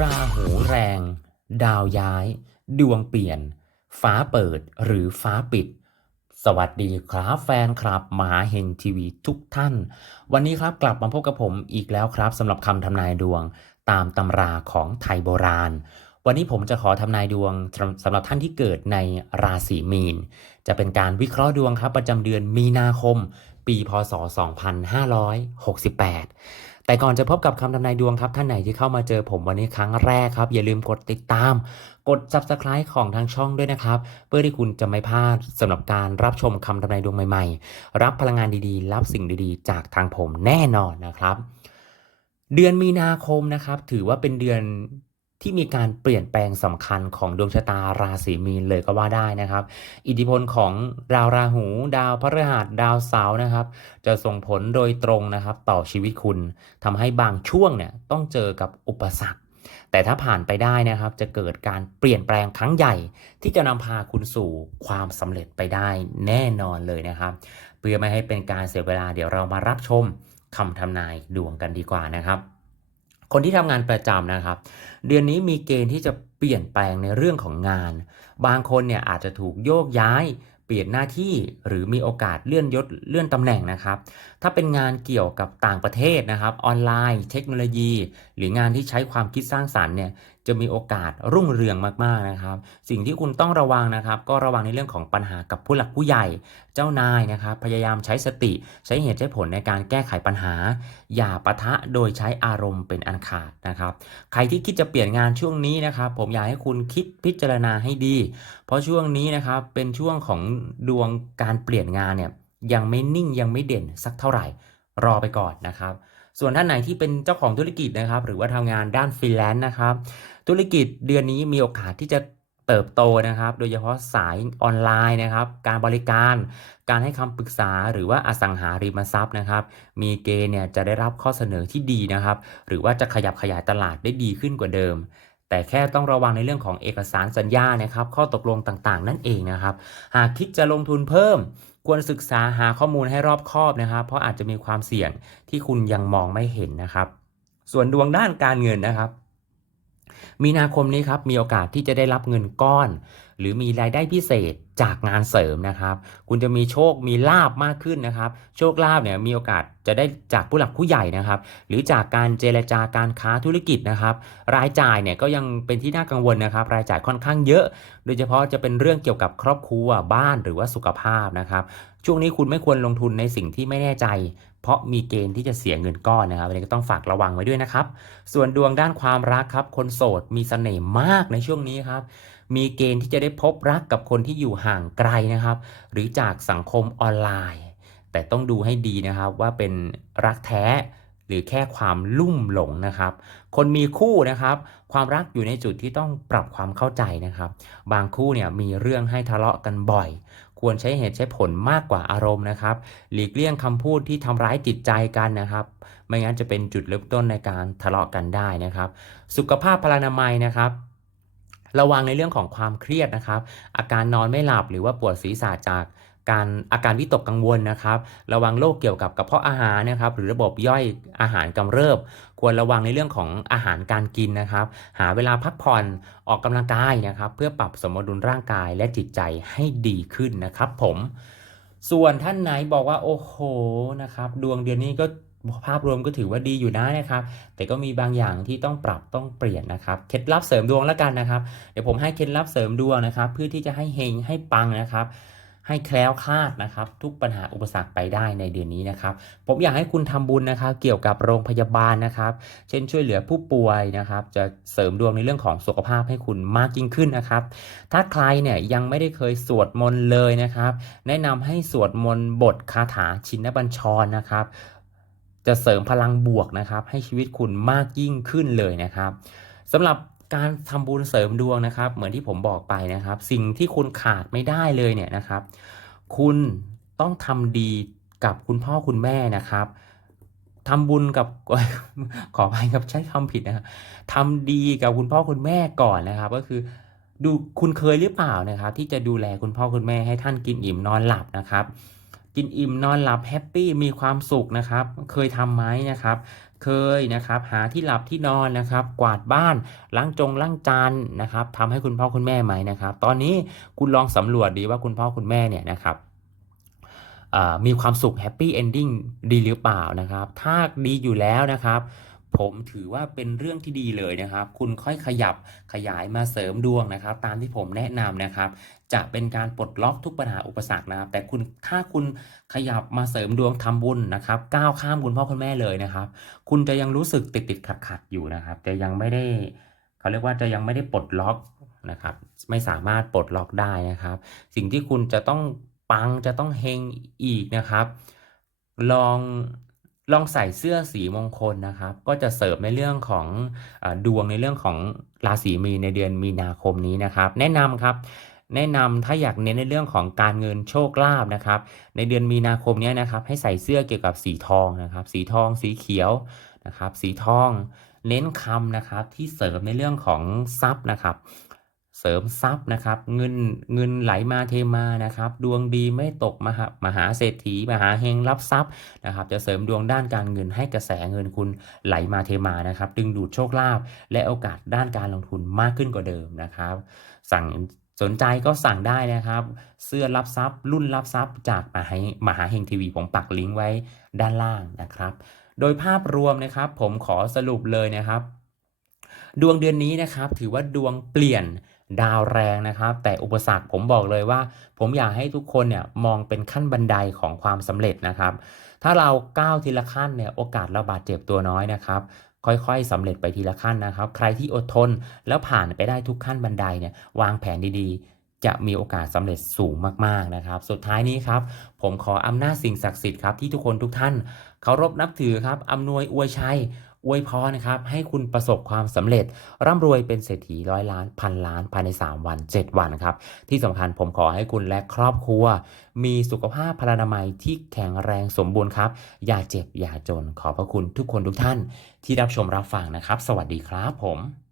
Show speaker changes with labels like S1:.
S1: ราหูแรง ดาวย้าย ดวงเปลี่ยน ฟ้าเปิดหรือฟ้าปิด สวัสดีครับแฟนคลับมหาเฮงทีวีทุกท่าน วันนี้ครับกลับมาพบกับผมอีกแล้วครับสำหรับคำทำนายดวงตามตำราของไทยโบราณ วันนี้ผมจะขอทำนายดวงสำหรับท่านที่เกิดในราศีมีน จะเป็นการวิเคราะห์ดวงครับประจำเดือนมีนาคม ปีพศ 2568 แต่ก่อนจะพบกับคำทำนายดวงครับ ท่านไหนที่เข้ามาเจอผมวันนี้ครั้งแรกครับ อย่าลืมกดติดตาม กด subscribe ของทางช่องด้วยนะครับ เพื่อที่คุณจะไม่พลาดสำหรับการรับชมคำทำนายดวงใหม่ๆ รับพลังงานดีๆ รับสิ่งดีๆ จากทางผมแน่นอนนะครับ เดือนมีนาคมนะครับ ถือว่าเป็นเดือน ที่มีการเปลี่ยนแปลงสำคัญของดวงชะตาราศีมีนเลยก็ว่าได้นะครับ อิทธิพลของดาวราหู ดาวพฤหัสดาวเสาร์นะครับ จะส่งผลโดยตรงนะครับ ต่อชีวิตคุณทำให้บางช่วงเนี่ยต้องเจอกับอุปสรรค แต่ถ้าผ่านไปได้นะครับ จะเกิดการเปลี่ยนแปลงครั้งใหญ่ ที่จะนำพาคุณสู่ความสำเร็จไปได้แน่นอนเลยนะครับ เพื่อไม่ให้เป็นการเสียเวลาเดี๋ยวเรามารับชมคำทำนายดวงกันดีกว่านะครับ คนที่ทำงานประจำนะครับ เดือนนี้มีเกณฑ์ที่จะเปลี่ยนแปลงในเรื่องของงาน บางคนเนี่ยอาจจะถูกโยกย้าย เปลี่ยนหน้าที่หรือมีโอกาสเลื่อนยศเลื่อนตำแหน่งนะครับ ถ้าเป็นงานเกี่ยวกับต่างประเทศนะครับ ออนไลน์ เทคโนโลยี หรืองานที่ใช้ความคิดสร้างสรรค์เนี่ย จะมีโอกาสรุ่งเรืองมากๆนะครับ สิ่งที่คุณต้องระวังนะครับ ก็ระวังในเรื่องของปัญหากับผู้หลักผู้ใหญ่ เจ้านายนะครับ พยายามใช้สติใช้เหตุใช้ผลในการแก้ไขปัญหา อย่าปะทะโดยใช้อารมณ์เป็นอันขาดนะครับ ใครที่คิดจะเปลี่ยนงานช่วงนี้นะครับ ผมอยากให้คุณคิดพิจารณาให้ดี เพราะช่วงนี้นะครับเป็นช่วงของดวงการเปลี่ยนงานเนี่ยยังไม่นิ่งยังไม่เด่นสักเท่าไหร่รอไปก่อนนะครับ ส่วนท่านไหนที่เป็นเจ้าของธุรกิจนะครับ หรือว่าทำงานด้านฟรีแลนซ์นะครับ ธุรกิจเดือนนี้มีโอกาสที่จะเติบโตนะครับ โดยเฉพาะสายออนไลน์นะครับ การบริการ การให้คำปรึกษาหรือว่าอสังหาริมทรัพย์นะครับ มีเกณฑ์เนี่ยจะได้รับข้อเสนอที่ดีนะครับ หรือว่าจะขยับขยายตลาดได้ดีขึ้นกว่าเดิม แต่แค่ต้องระวังในเรื่องของเอกสารสัญญานะครับ ข้อตกลงต่างๆ นั่นเองนะครับ หากคิดจะลงทุนเพิ่ม ควรศึกษาหาข้อมูลให้รอบคอบนะครับ เพราะอาจจะมีความเสี่ยงที่คุณยังมองไม่เห็นนะครับ ส่วนดวงด้านการเงินนะครับ มีนาคมนี้ครับมีโอกาสที่จะได้รับเงินก้อน หรือมีรายได้พิเศษจากงานเสริมนะครับ คุณจะมีโชคมีลาบมากขึ้นนะครับ โชคลาบเนี่ยมีโอกาสจะได้จากผู้หลักผู้ใหญ่นะครับ หรือจากการเจรจาการค้าธุรกิจนะครับ รายจ่ายเนี่ยก็ยังเป็นที่น่ากังวลนะครับ รายจ่ายค่อนข้างเยอะ โดยเฉพาะจะเป็นเรื่องเกี่ยวกับครอบครัวบ้านหรือว่าสุขภาพนะครับ ช่วงนี้คุณไม่ควรลงทุนในสิ่งที่ไม่แน่ใจ เพราะมีเกณฑ์ที่จะเสียเงินก้อนนะครับอันนี้ก็ต้องฝากระวังไว้ด้วยนะครับ ส่วนดวงด้านความรักครับ คนโสดมีเสน่ห์มากในช่วงนี้ครับ มีเกณฑ์ที่จะได้พบรักกับคนที่อยู่ห่างไกลนะครับ หรือจากสังคมออนไลน์ แต่ต้องดูให้ดีนะครับว่าเป็นรักแท้หรือแค่ความลุ่มหลงนะครับ คนมีคู่นะครับ ความรักอยู่ในจุดที่ต้องปรับความเข้าใจนะครับ บางคู่เนี่ยมีเรื่องให้ทะเลาะกันบ่อย ควรใช้เหตุใช้ผลมากกว่าอารมณ์นะครับ หลีกเลี่ยงคำพูดที่ทำร้ายจิตใจกันนะครับ ไม่งั้นจะเป็นจุดเริ่มต้นในการทะเลาะกันได้นะครับ สุขภาพพลานามัยนะครับ ระวังในเรื่องของความเครียดนะครับ อาการนอนไม่หลับหรือว่าปวดศีรษะจากการอาการวิตกกังวลนะครับ ระวังโรคเกี่ยวกับกระเพาะอาหารนะครับ หรือระบบย่อยอาหารกำเริบ ควรระวังในเรื่องของอาหารการกินนะครับ หาเวลาพักผ่อนออกกำลังกายนะครับ เพื่อปรับสมดุลร่างกายและจิตใจให้ดีขึ้นนะครับ ผม ส่วนท่านไหนบอกว่าโอ้โหนะครับ ดวงเดือนนี้ก็ ภาพรวมก็ถือว่าดีอยู่นะนะครับ แต่ก็มีบางอย่างที่ต้องปรับต้องเปลี่ยนนะครับ เคล็ดลับเสริมดวงแล้วกันนะครับ เดี๋ยวผมให้เคล็ดลับเสริมดวงนะครับ เพื่อที่จะให้เฮงให้ปังนะครับให้แคล้วคลาดนะครับ ทุกปัญหาอุปสรรคไปได้ในเดือนนี้นะครับ ผมอยากให้คุณทำบุญนะครับ เกี่ยวกับโรงพยาบาลนะครับ เช่นช่วยเหลือผู้ป่วยนะครับ จะเสริมดวงในเรื่องของสุขภาพให้คุณมากยิ่งขึ้นนะครับ ถ้าใครเนี่ยยังไม่ได้เคยสวดมนต์เลยนะครับ แนะนำให้สวดมนต์บทคาถาชินบัญชรนะครับ จะเสริมพลังบวกนะครับ ให้ชีวิตคุณมากยิ่งขึ้นเลยนะครับสำหรับการทำบุญเสริมดวงนะครับ เหมือนที่ผมบอกไปนะครับ สิ่งที่คุณขาดไม่ได้เลยเนี่ยนะครับ คุณต้องทำดีกับคุณพ่อคุณแม่นะครับทำบุญกับขออภัยครับใช้คำผิดนะครับทำดีกับคุณพ่อคุณแม่ก่อนนะครับ ก็คือดูคุณเคยหรือเปล่านะครับ ที่จะดูแลคุณพ่อคุณแม่ให้ท่านกินอิ่มนอนหลับนะครับ กินอิ่มนอนหลับแฮปปี้มีความสุขนะครับ เคยทำไหมนะครับ เคยนะครับ หาที่หลับที่นอนนะครับ กวาดบ้านล้างจงล้างจานนะครับทำให้คุณพ่อคุณแม่ไหมนะครับ ตอนนี้คุณลองสำรวจดีว่าคุณพ่อคุณแม่เนี่ยนะครับมีความสุขแฮปปี้เอนดิ้งดีหรือเปล่านะครับ ถ้าดีอยู่แล้วนะครับ ผมถือว่าเป็นเรื่องที่ดีเลยนะครับ คุณค่อยขยับขยายมาเสริมดวงนะครับ ตามที่ผมแนะนำนะครับ จะเป็นการปลดล็อกทุกปัญหาอุปสรรคนะครับ แต่คุณถ้าคุณขยับมาเสริมดวงทำบุญนะครับ ก้าวข้ามคุณพ่อคุณแม่เลยนะครับ คุณจะยังรู้สึกติดติดขัดขัดอยู่นะครับจะยังไม่ได้เขาเรียกว่าจะยังไม่ได้ปลดล็อกนะครับไม่สามารถปลดล็อกได้นะครับ สิ่งที่คุณจะต้องปังจะต้องเฮงอีกนะครับ ลอง ลองใส่เสื้อสีมงคลนะครับ ก็จะเสริมในเรื่องของอดวงในเรื่องของราศีมีในเดือนมีนาคมนี้นะครับ แนะนำครับแนะนำถ้าอยากเน้นในเรื่องของการเงินโชคลาภนะครับ ในเดือนมีนาคมนี้นะครับ ให้ใส่เสื้อเกี่ยวกับสีทองนะครับ สีทองสีเขียวนะครับ สีทอง เน้นคำนะครับที่เสริมในเรื่องของทรัพย์นะครับ เสริมทรัพย์นะครับ เงินเงินไหลมาเทมานะครับ ดวงดีไม่ตกมหามหาเศรษฐีมหาเฮงรับทรัพย์นะครับ จะเสริมดวงด้านการเงินให้กระแสเงินคุณไหลมาเทมานะครับ ดึงดูดโชคลาภและโอกาสด้านการลงทุนมากขึ้นกว่าเดิมนะครับ สั่งสนใจก็สั่งได้นะครับ เสื้อรับทรัพย์ รุ่นรับทรัพย์จากมหามหาเฮงทีวีผมปักลิงก์ไว้ด้านล่างนะครับ โดยภาพรวมนะครับ ผมขอสรุปเลยนะครับ ดวงเดือนนี้นะครับ ถือว่าดวงเปลี่ยน ดาวแรงนะครับ แต่อุปสรรคผมบอกเลยว่า ผมอยากให้ทุกคนเนี่ยมองเป็นขั้นบันไดของความสำเร็จนะครับ ถ้าเราก้าวทีละขั้นเนี่ยโอกาสเราบาดเจ็บตัวน้อยนะครับค่อยๆสำเร็จไปทีละขั้นนะครับ ใครที่อดทนแล้วผ่านไปได้ทุกขั้นบันไดเนี่ยวางแผนดีๆ จะมีโอกาสสำเร็จสูงมากๆนะครับ สุดท้ายนี้ครับ ผมขออำนาจสิ่งศักดิ์สิทธิ์ครับที่ทุกคนทุกท่านเคารพนับถือครับอำนวยอวยชัย อวยพรนะครับให้คุณประสบความสำเร็จ ร่ำรวยเป็นเศรษฐีร้อยล้านพันล้านภายใน 3 วัน 7 วันครับ ที่สำคัญผมขอให้คุณและครอบครัว มีสุขภาพพลานามัยที่แข็งแรงสมบูรณ์ครับ อย่าเจ็บอย่าจนขอพระคุณทุกคนทุกท่าน ที่รับชมรับฟังนะครับ สวัสดีครับผม